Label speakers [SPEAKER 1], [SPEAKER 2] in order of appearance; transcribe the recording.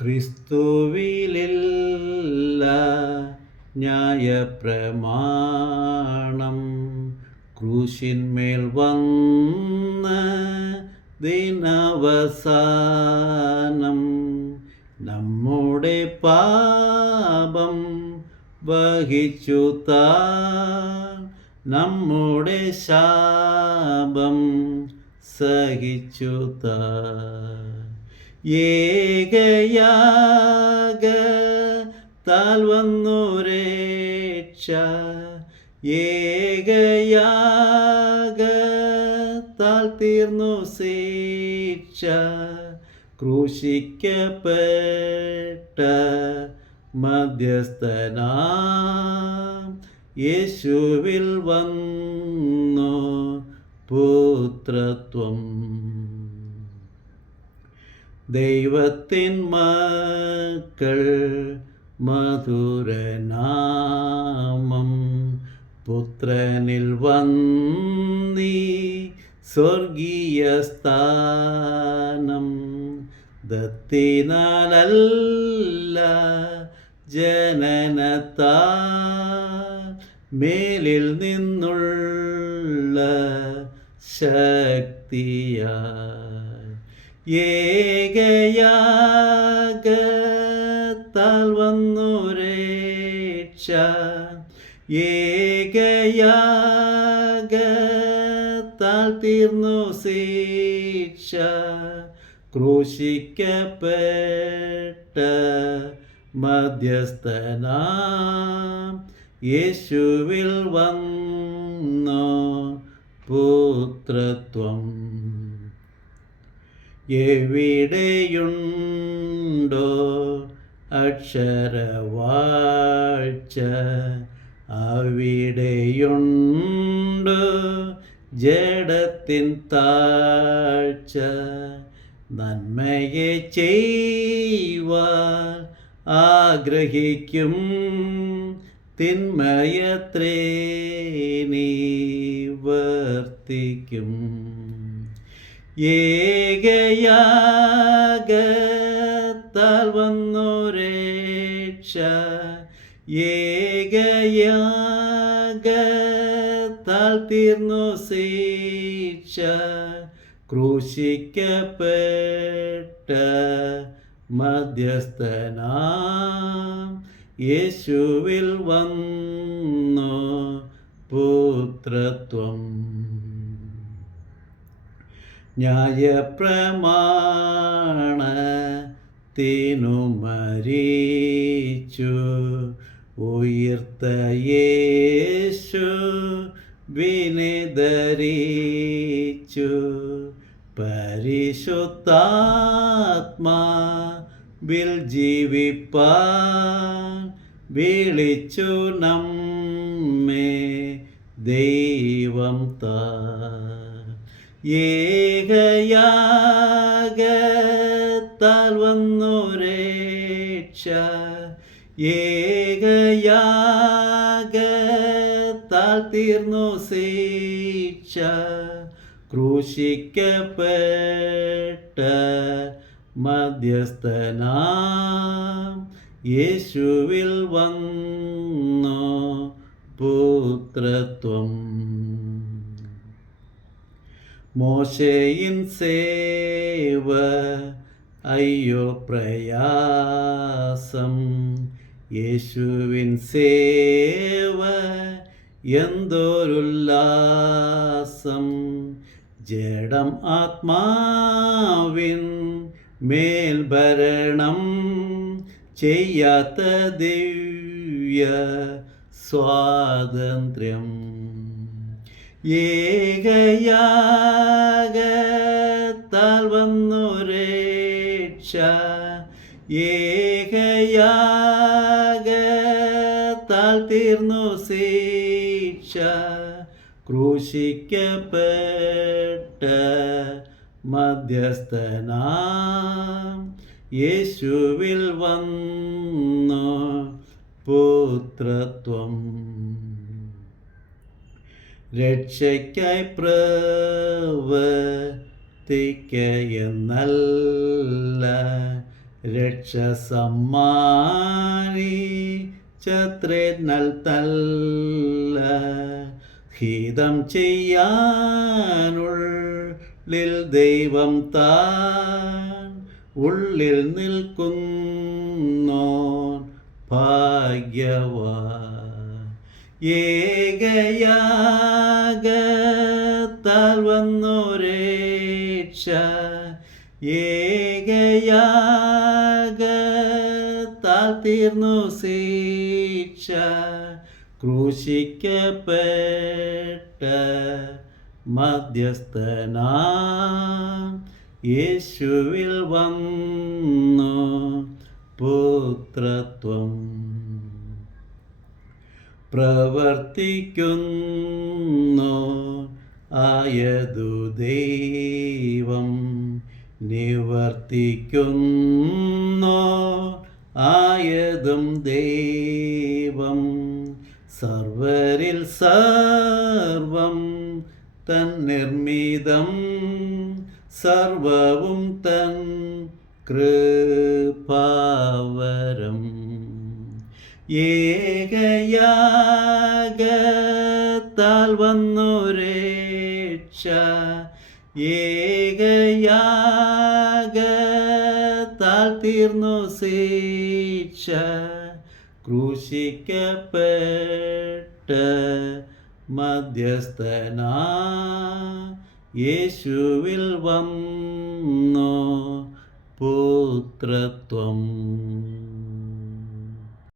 [SPEAKER 1] ക്രിസ്തുവിലില്ല ന്യായപ്രമാണം. ക്രൂശിന്മേൽ വന്ന ദിനവസാനം നമ്മുടെ പാപം വഹിച്ചു നമ്മുടെ ശാപം സഹിച്ചു താ ഏകയാക താൽ വന്നു രക്ഷ ഏകയാക താൽ തീർന്നു ശിക്ഷ ക്രൂശിക്കപ്പെട്ട മധ്യസ്ഥനാ. യേശുവിൽ വന്നു പുത്രത്വം. ദൈവത്തിൻ മക്കൾ മധുരനാമം പുത്രനിൽ വന്നി സ്വർഗീയ സ്ഥാനം. ദത്തിനാലല്ല ജനനത്താ മേലിൽ നിന്നുള്ള ശക്തിയാ. ഏകയാകത്താൽ വന്നു രക്ഷ. ഏകയാകത്താൽ തീർന്നു ശിക്ഷ. ക്രൂശിക്കപ്പെട്ട മധ്യസ്ഥനാ യേശുവിൽ വന്നു പുത്രത്വം. എവിടെയുണ്ടോ അക്ഷരവാഴ്ച അവിടെയുണ്ട് ജഡത്തിൻ താഴ്ച. നന്മയെ ചെയ്യുവാൻ ആഗ്രഹിക്കും തിന്മയത്രേ നീ വർത്തിക്കും. ഏകയാകത്താൽ വന്നു രക്ഷ. ഏകയാകത്താൽ തീർന്നു ശിക്ഷ. ക്രൂശിക്കപ്പെട്ട മധ്യസ്ഥനാ യേശുവിൽ വന്നു പുത്രത്വം. ന്യായപ്രമാണ തിനു മരിച്ചു ഉയർത്ത യേശു വിനിതരിച്ചു. പരിശുദ്ധാത്മാ വിൽ ജീവിപ്പാൻ വിളിച്ചു നമ്മെ ദൈവം താ ഏകയാകത്താൽ വന്നു ഏകയാഗത്താൽ തീർന്നു ശിക്ഷ ക്രൂശിക്കപ്പെട്ട മധ്യസ്ഥനാ യേശുവിൽ വന്നു പുത്രത്വം. മോശയിൻ സേവ അയ്യോ പ്രയാസം. യേശുവിൻ സേവ എന്തൊരുല്ലാസം. ജഡം ആത്മാവിൻ മേൽഭരണം ചെയ്യാത്ത ദിവ്യ സ്വാതന്ത്ര്യം. ഏകയാകത്താൽ വന്നു രക്ഷ. ഏകയാകത്താൽ തീർന്നു ശിക്ഷ. ക്രൂശിക്കപ്പെട്ട മധ്യസ്ഥനാ യേശുവിൽ വന്നു പുത്രത്വം. രക്ഷയ്ക്കായി പ്രവർത്തിക്കയെന്നല്ല. രക്ഷ സമ്മാനിച്ചത്രേ നൽതല്ല ഹിതം ചെയ്യാനുള്ളിൽ ദൈവം താൻ ഉള്ളിൽ നിൽക്കുന്നോൻ ഭാഗ്യവാൻ. ഏകയാഗത്താൽ വന്നൊരേക്ഷ ഏകയാഗത്താൽ തീർന്നു ശിക്ഷ. ക്രൂശിക്കപ്പെട്ട മധ്യസ്ഥനാം യേശുവിൽ വന്നു. പുത്രത്വം പ്രവർത്തിക്കുന്നു. ആയതു ദൈവം നിവർത്തിക്കുന്നു. ആയതും ദൈവം സർവരിൽ സർവം തൻ നിർമ്മിതം സർവവും തൻ കൃപാവരം. ഏകയാഗത്താൽ വന്നു രക്ഷ. ഏകയാഗത്താൽ തീർന്നു ശിക്ഷ. ക്രൂശിക്കപ്പെട്ട മധ്യസ്ഥനാ യേശുവിൽ വന്നു പുത്രത്വം.